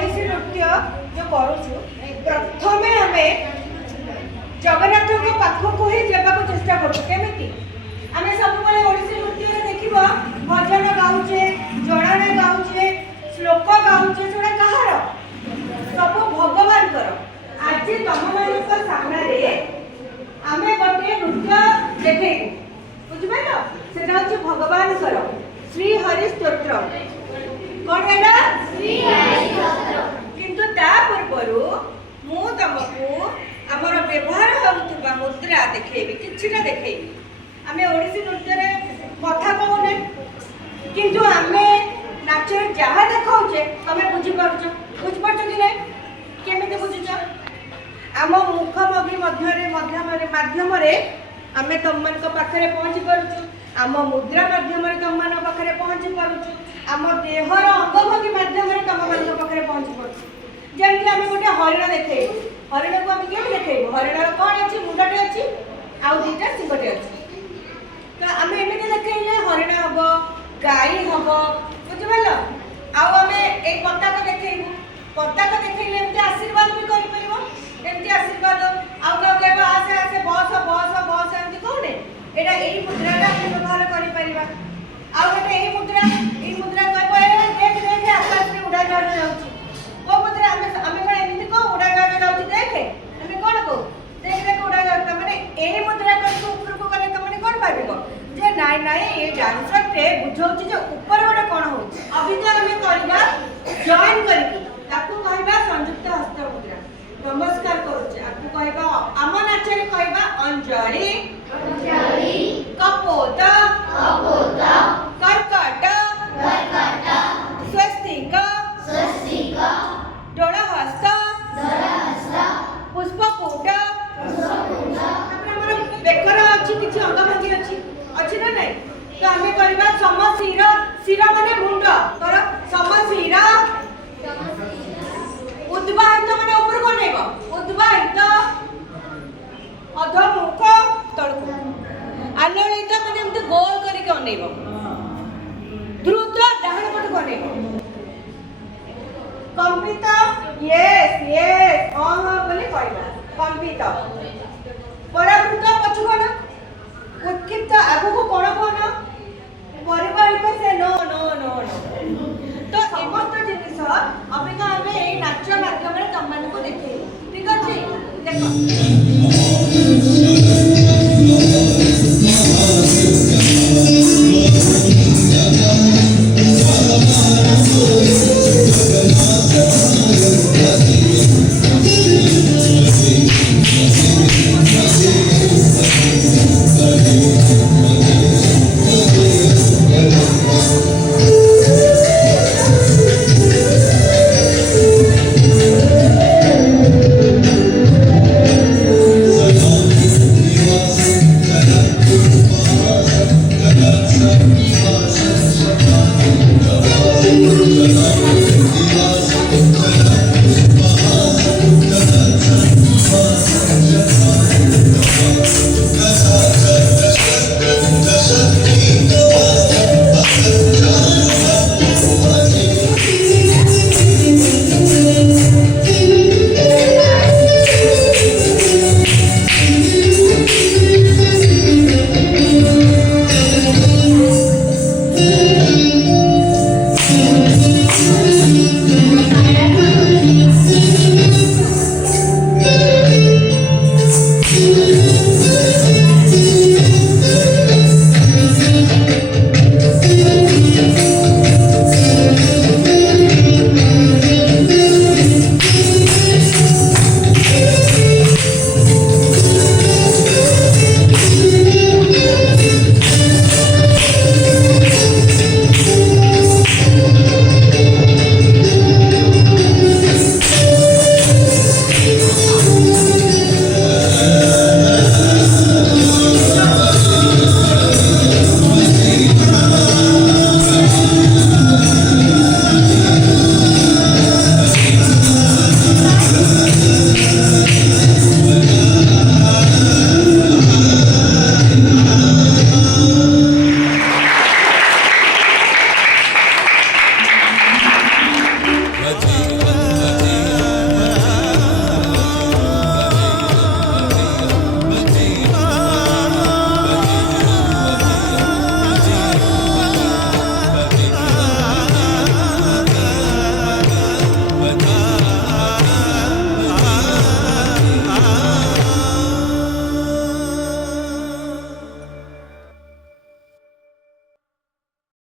ओडिसी नृत्य जो करूँ प्रथम आम जगन्नाथ पाखक ही जावाक चेष्टा करमी आम सब ओडिसी नृत्य देख भजन गाऊे जड़ाण गाऊे श्लोक गाऊे से कहार सब भगवान आज तुम मान सामने आम गोटे नृत्य देखू बुझिपार से भगवान श्री हरि स्तोत्र कौन है किंतु ता पूर्व मु तुमको आमर व्यवहार होता मुद्रा देखेबी किछिटा देखेबी आम ओडिसी नृत्य कथा कहूने किंतु आम नाच जहाँ देखाऊे तुम बुझीपार बुझीपार कि ना केमी बुझुच आम मुखमग्री माध्यम आम तुम पाखे पहुँची पार्छु आम मुद्रा माध्यम तुम मान पाखे पहुँची पार्छु आम देहर अंगभंगी माध्यम तुम मान पाखे पहुँची पार्छु जमी आम गोटे हरिण देखु हरिण को आम केमी देखु हरिण कौन अच्छी मुंडटे अच्छी आउ दुईटा सिंगटे अच्छी तो आम एमती देखले हरिण हम गाई हम बुझिपार आम ए पताक देखू पताक देखले एमती आशीर्वाद भी कर आशीर्वाद आउ कहवा आसे आसे बस बस बस एमती कहने एटा एई मुद्राटा हम व्यवहार करि परिबा आउ एटा एई मुद्रा कहबो ए देख देख आकाश में उड़ा जहाज जाउची को मुद्रा हमें कोन एमती को उड़ा जहाज जाउची देख हमें कोन को देख देख उड़ा जहाज माने एई मुद्रा को ऊपर को करे त माने कोन भाबिबो जे नाइ नाइ ए डांसर टे बुझौची जे ऊपर ओडे कोन होची अभी तो हमें करबा जॉइन करके ताकू कहबा संयुक्त हस्त मुद्रा नमस्कार करुचे आपको कहबा आम नाचरे कहबा अंजलि अंजलि कपोत कपोत कर्कट कर्कट स्वस्तिक स्वस्तिक डोळहस्त डोळहस्त पुष्पकूट पुष्पकूट हमर बेकर अछि किछि अंगभंगी अछि ना नै तो हमें कहबा समशिर शिर माने मुंड कर समशिर उद्वाहित माने ऊपर को नेब उद्वाहित अधमुख तळको आलोलित माने हमते गोल करी के नेब द्रुत डाहण पट को नेब कंपित यस यस हां बोले कहबा कंपित परावृत पछुको ना उत्क्षिप्त आगु को कोन कोन परिवाहिक से नो नो नो नो तो समस्त जिनिस अबिका हमें ए नाच माध्यम रे तुम मानको देखे ठीक अछि देखो